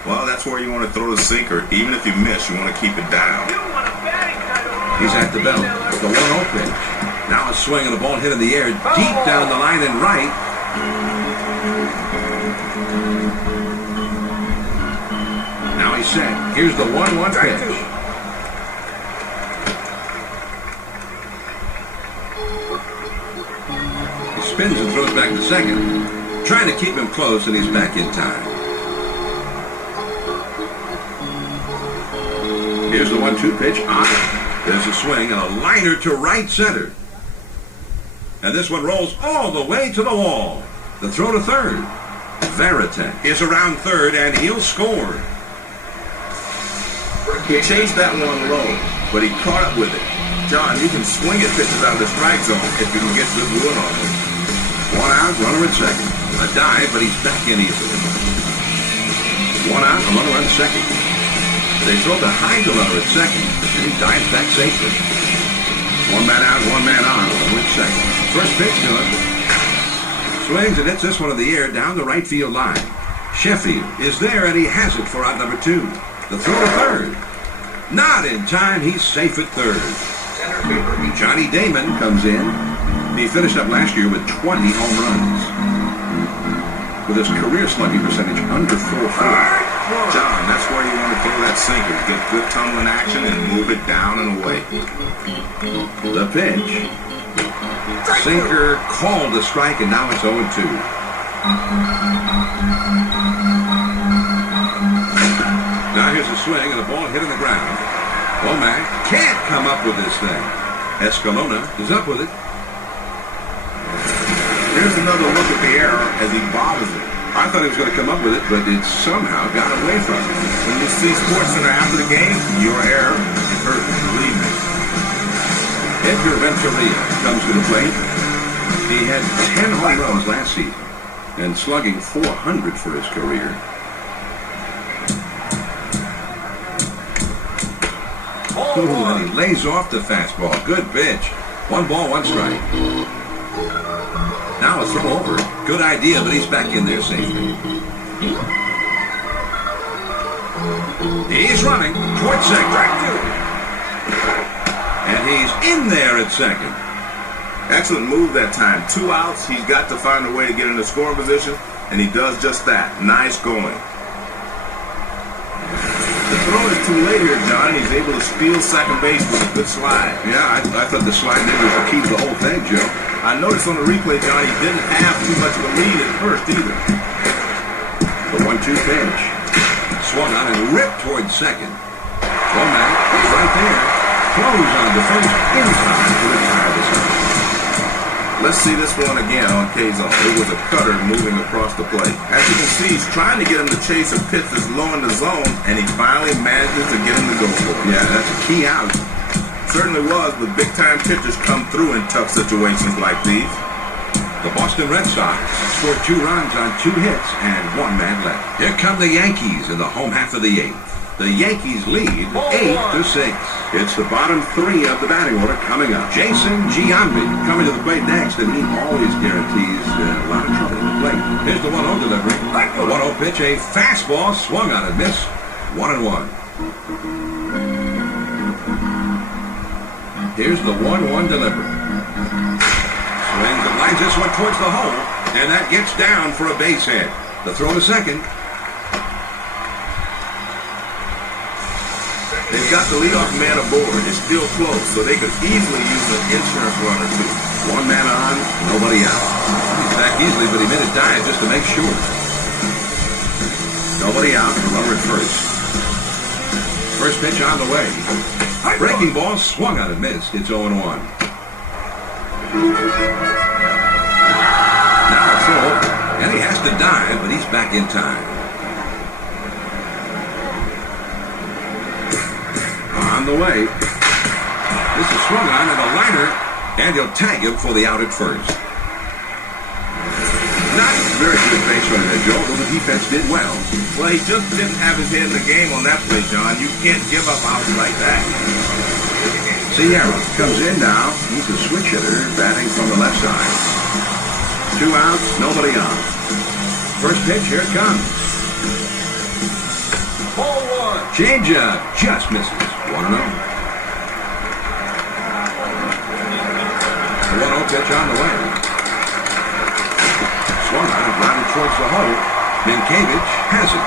Well, that's where you want to throw the sinker. Even if you miss, you want to keep it down. He's at the belt. The 1-0 pitch. Now a swing and a ball hit in the air deep down the line and right. Now he's set. Here's the 1-1 pitch. He spins and throws back to second. Trying to keep him close, and he's back in time. Here's the 1-2 pitch on it. There's a swing and a liner to right center. And this one rolls all the way to the wall. The throw to third. Veritek is around third, and he'll score. He chased that one low, but he caught up with it. John, you can swing at pitches out of the strike zone if you can get good wood on it. 1 out, runner at second. A dive, but he's back in easily. 1 out, a runner on second. They throw behind the runner at second, and he dives back safely. 1 man out, 1 man on, runner at second. First pitch to him. Swings and hits this one in the air down the right field line. Sheffield is there, and he has it for out number 2. The throw to third. Not in time. He's safe at third. Johnny Damon comes in. He finished up last year with 20 home runs, with his career slugging percentage under 4.4. John, that's where you want to throw that sinker. Get good tumbling action and move it down and away. The pitch. Sinker called a strike, and now it's 0-2. Now here's a swing, and the ball hitting the ground. Womack can't come up with this thing. Escalona is up with it. Here's another look at the error as he bothers it. I thought he was going to come up with it, but it somehow got away from him. When you see SportsCenter after the game, your error is hurt, believe me. Edgar Venturia comes to the plate. He had 10 home runs last season and slugging .400 for his career. Ooh, and he lays off the fastball. Good pitch. 1 ball, 1 strike. Now a throw over. Good idea, but he's back in there safely. He's running towards second. And he's in there at second. Excellent move that time. 2 outs. He's got to find a way to get in the scoring position, and he does just that. Nice going. The throw is too late here, John. He's able to steal second base with a good slide. Yeah, I thought the slide there was the key to the whole thing, Joe. I noticed on the replay, John, he didn't have too much of a lead at first either. The 1-2 pitch. Swung on and ripped towards second. Womack is right there. Close on the first in time to retire the side. Let's see this one again on K-Zone. It was a cutter moving across the plate. As you can see, he's trying to get him to chase a pitch that's low in the zone, and he finally manages to get him to go for it. Yeah, that's a key out. Certainly was, but big-time pitchers come through in tough situations like these. The Boston Red Sox scored 2 runs on 2 hits and 1 man left. Here come the Yankees in the home half of the 8th. The Yankees lead 8-6. It's the bottom 3 of the batting order coming up. Jason Giambi coming to the plate next, and he always guarantees a lot of trouble in the plate. Here's the 1-0 delivery. The 1-0 pitch, a fastball, swung on and missed. 1-1. Here's the 1-1 delivery. Swings and lines this one towards the hole, and that gets down for a base hit. The throw to second. They've got the leadoff man aboard. It's still close, so they could easily use an insurance run or 2. 1 man on, nobody out. He's back easily, but he made a dive just to make sure. Nobody out, the runner at first. First pitch on the way. Breaking ball swung on and missed. It's 0-1. Now a throw, and he has to dive, but he's back in time. On the way. This is swung on and a liner, and he'll tag him for the out at first. Not very good base running there, Joe, though the defense did well. Well, he just didn't have his head in the game on that play, John. You can't give up outs like that. Sierra comes in now. He's a switch hitter, batting from the left side. 2 outs, nobody on. First pitch, here it comes. Ball 1. Changeup just misses. 1-0. The 1-0 pitch on the way. Swung on and grounded towards the hole. Minkiewicz has it.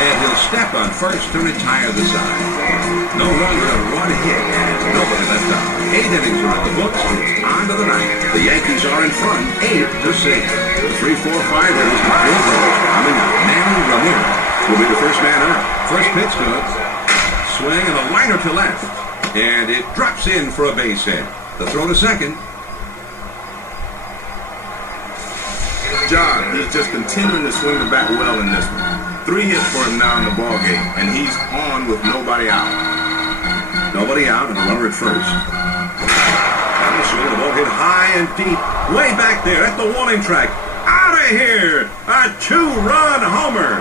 And he'll step on first to retire the side. No longer 1 hit and nobody left out. 8 innings are at the books. It's on to the 9th. The Yankees are in front, 8-6. The 3-4-5ers coming up. Manny Ramirez will be the first man up. First pitch good. Swing and a liner to left. And it drops in for a base hit. The throw to second. John, he's just continuing to swing the bat well in this one. 3 hits for him now in the ball game, and he's on with nobody out. Nobody out and a runner at first. And the swing, the ball hit high and deep. Way back there at the warning track. Out of here! A 2-run homer!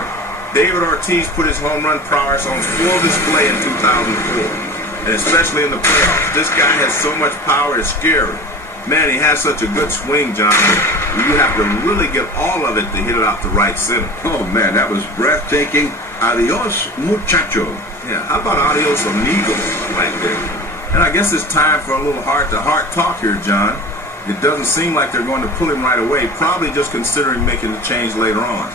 David Ortiz put his home run prowess on full display in 2004, and especially in the playoffs. This guy has so much power, it's scary. Man, he has such a good swing, John. You have to really get all of it to hit it out to right center. Oh, man, that was breathtaking. Adios, muchacho. Yeah, how about adios amigo right there? And I guess it's time for a little heart-to-heart talk here, John. It doesn't seem like they're going to pull him right away, probably just considering making the change later on.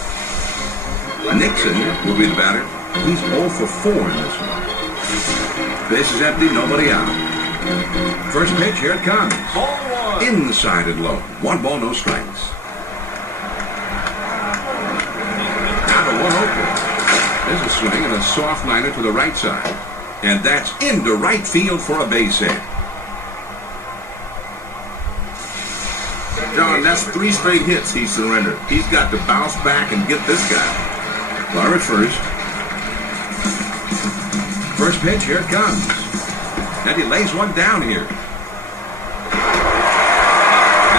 Nixon will be the batter. He's 0 for 4 in this one. Base is empty, nobody out. First pitch, here it comes. Inside and low. 1 ball, no strikes. Now the 1-0 pitch. There's a swing and a soft liner to the right side. And that's into right field for a base hit. John, that's 3 straight hits he surrendered. He's got to bounce back and get this guy. Runner at first. First pitch, here it comes. And he lays one down here. And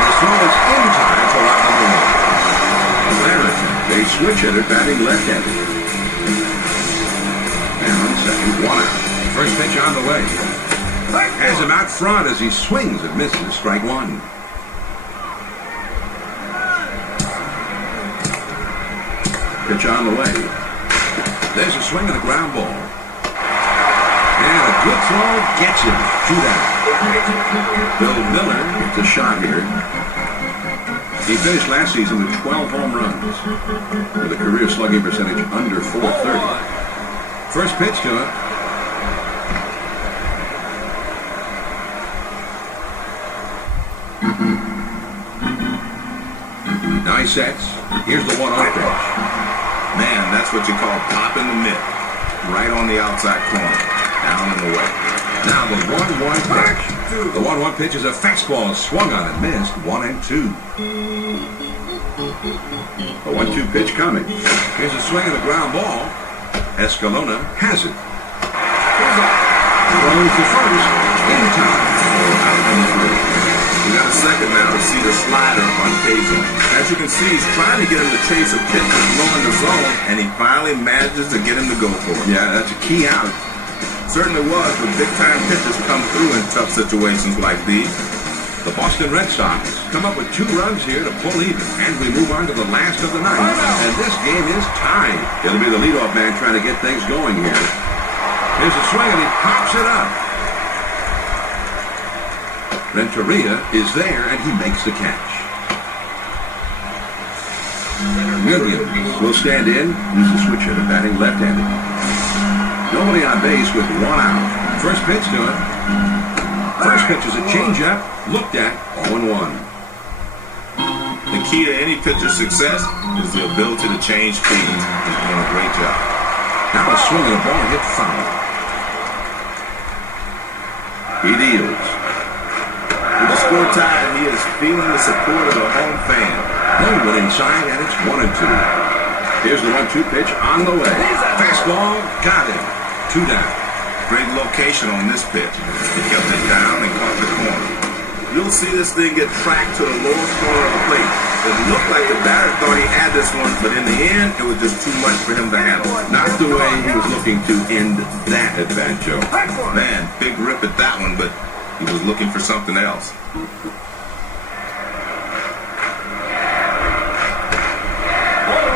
the throw is in time for out number 1. They switch hitter batting left-handed. And on second, 1 out. First pitch on the way. Has him out front as he swings and misses. Strike 1. Pitch on the way. There's a swing and a ground ball. And a good throw gets him. 2 down. Bill Miller gets a shot here. He finished last season with 12 home runs with a career slugging percentage under .430. First pitch to him. Now he sets. Here's the 1-0 pitch. Man, that's what you call popping the mitt. Right on the outside corner. Down and away. Now the 1-1 pitch. The 1-1 pitch is a fastball swung on and missed. 1-2. The 1-2 pitch coming. Here's a swing and a ground ball. Escalona has it. Throws to first. In time. Out number 3. We got a second now to see the slider on Payson. As you can see, he's trying to get him to chase a pitch that's low in the zone, and he finally manages to get him to go for it. Yeah, that's a key out. Certainly was, but big-time pitchers come through in tough situations like these. The Boston Red Sox come up with 2 runs here to pull even, and we move on to the last of the night. And this game is tied. It'll be the leadoff man trying to get things going here. Here's a swing, and he pops it up. Renteria is there, and he makes the catch. Williams will stand in. He's a switch hitter batting left-handed. Nobody on base with 1 out. First pitch to him. First pitch is a changeup. Looked at 0-1. The key to any pitcher's success is the ability to change speeds. He's doing a great job. Now a swing and a ball hit foul. He deals. With the score tied, he is feeling the support of the home fan. One went inside, and it's 1-2. Here's the 1-2 pitch on the way. Fastball, got him. 2 down. Great location on this pitch. He kept it down and caught the corner. You'll see this thing get tracked to the lowest corner of the plate. It looked like the batter thought he had this one, but in the end, it was just too much for him to handle. Not the way he was looking to end that at bat, Joe. Man, big rip at that one, but he was looking for something else.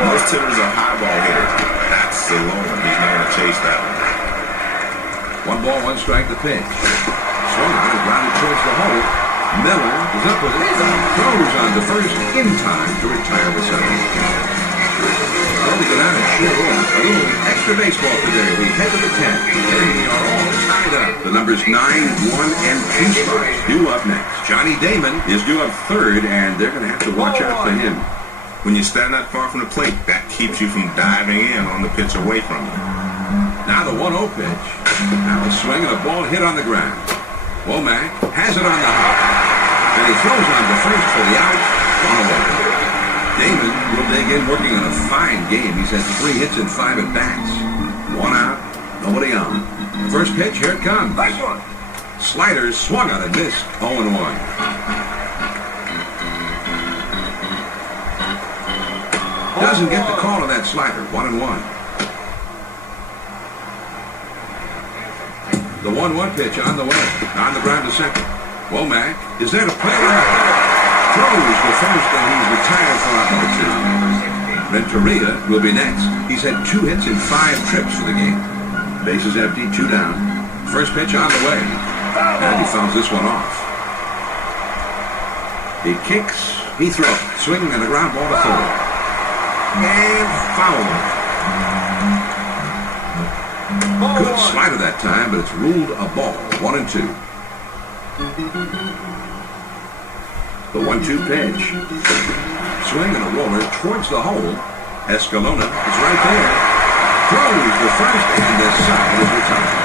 Most hitters are high ball hitters. That's the low one. He's not going to chase that one. 1 ball, 1 strike, the pitch. Swung on and grounded towards the hole. Miller is up with it. Throws on to first in time to retire the 7th. Well, we go down and show off a little extra baseball today. We head to the 10th, and we are all tied up. The numbers 9, 1, and 2 spots due up next. Johnny Damon is due up 3rd, and they're going to have to watch out for him. When you stand that far from the plate, that keeps you from diving in on the pitch away from you. Now the 1-0 pitch. Now a swing and a ball hit on the ground. Womack has it on the hop. And he throws on to first for the out. 1 away. Damon will dig in, working on a fine game. He's had 3 hits and 5 at-bats. 1 out, nobody on. First pitch, here it comes. Nice one. Slider swung on and missed. 0-1. Doesn't get the call on that slider. 1-1. The 1-1 pitch on the way. On the ground to second. Womack is there to play. Throws the first, and he's retired for out number 2. Renteria will be next. He's had 2 hits in 5 trips for the game. Bases empty, 2 down. First pitch on the way. And he fouls this one off. He kicks, he throws. Swinging and a ground ball to third. And foul. Good slider that time, but it's ruled a ball. 1-2. The 1-2 pitch. Swing and a roller towards the hole. Escalona is right there. Throws the first, and the side is retired.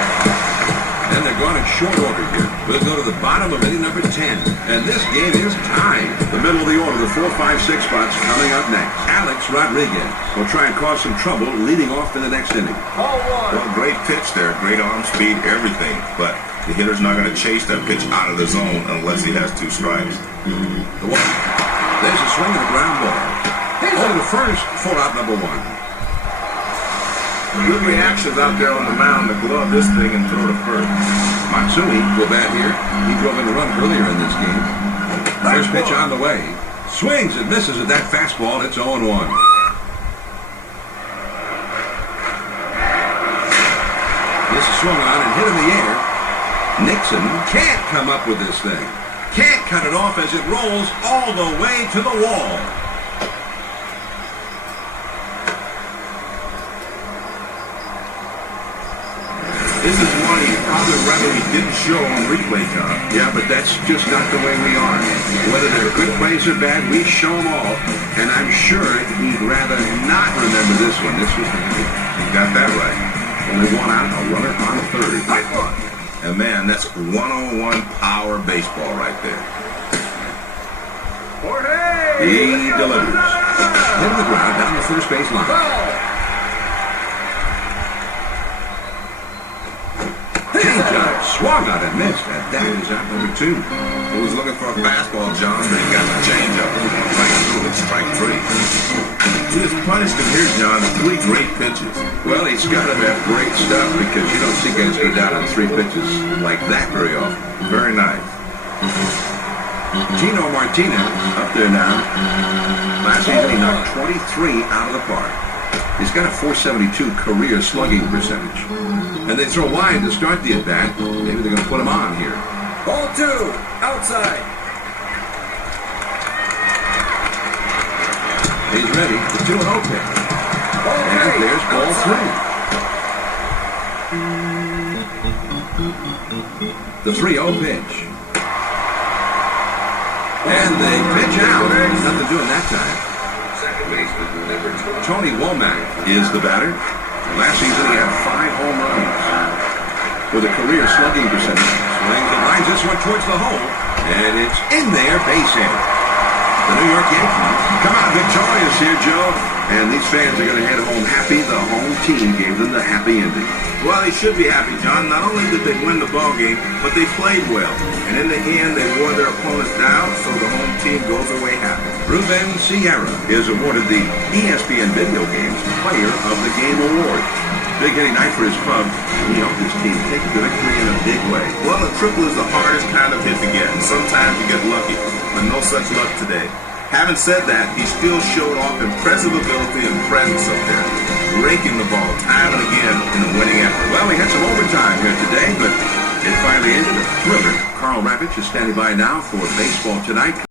And they're going in short order here. We'll go to the bottom of inning number 10. And this game is tied. The middle of the order, the 4, 5, 6 spots coming up next. Alex Rodriguez will try and cause some trouble leading off in the next inning. Well, great pitch there. Great arm speed, everything. But the hitter's not going to chase that pitch out of the zone unless he has 2 strikes. The one. There's a swing and a ground ball. Over to first for out number 1. Good reactions out there on the mound to glove this thing and throw to first. Matsui will bat here. He drove in a run earlier in this game. First pitch on the way. Swings and misses at that fastball. It's 0-1. This is swung on and hit in the air. Nixon can't come up with this thing. Can't cut it off as it rolls all the way to the wall. This is one he probably rather he didn't show on replay, John. Yeah, but that's just not the way we are. Whether they're good plays or bad, we show them all. And I'm sure he'd rather not remember this one. This was handy. You got that right. Only 1 out, a runner on third. And man, that's 101 power baseball right there. He delivers. Hit the ground down the first base line. Changeup, swung on and missed, and that is out number 2. He was looking for a fastball, John, but he got the changeup. Right through it, strike 3. He has punished him here, John. 3 great pitches. Well, he's got to have great stuff because you don't see guys go down on 3 pitches like that very often. Very nice. Tino Martinez up there now. Last season he knocked 23 out of the park. He's got a .472 career slugging percentage. And they throw wide to start the at-bat. Maybe they're going to put him on here. Ball 2, outside. He's ready. The 2-0 pitch. And there's ball 3. The 3-0 pitch. And they pitch out. Nothing doing that time. Tony Womack is the batter. Last season he had 5 home runs with a career slugging percentage. Swings and lines this one towards the hole, and it's in there, base hit. The New York Yankees come out victorious here, Joe, and these fans are going to head home happy. The home team gave them the happy ending. Well, they should be happy, John. Not only did they win the ball game, but they played well. And in the end, they wore their opponents down, so the home team goes away happy. Ruben Sierra is awarded the ESPN Video Games Player of the Game Award. Big hitting night for his club. He helped his team take the victory in a big way. Well, a triple is the hardest kind of hit to get, and sometimes you get lucky, but no such luck today. Having said that, he still showed off impressive ability and presence up there, raking the ball time and again in a winning effort. Well, we had some overtime here today, but it finally ended a thriller. Carl Ravitch is standing by now for Baseball Tonight.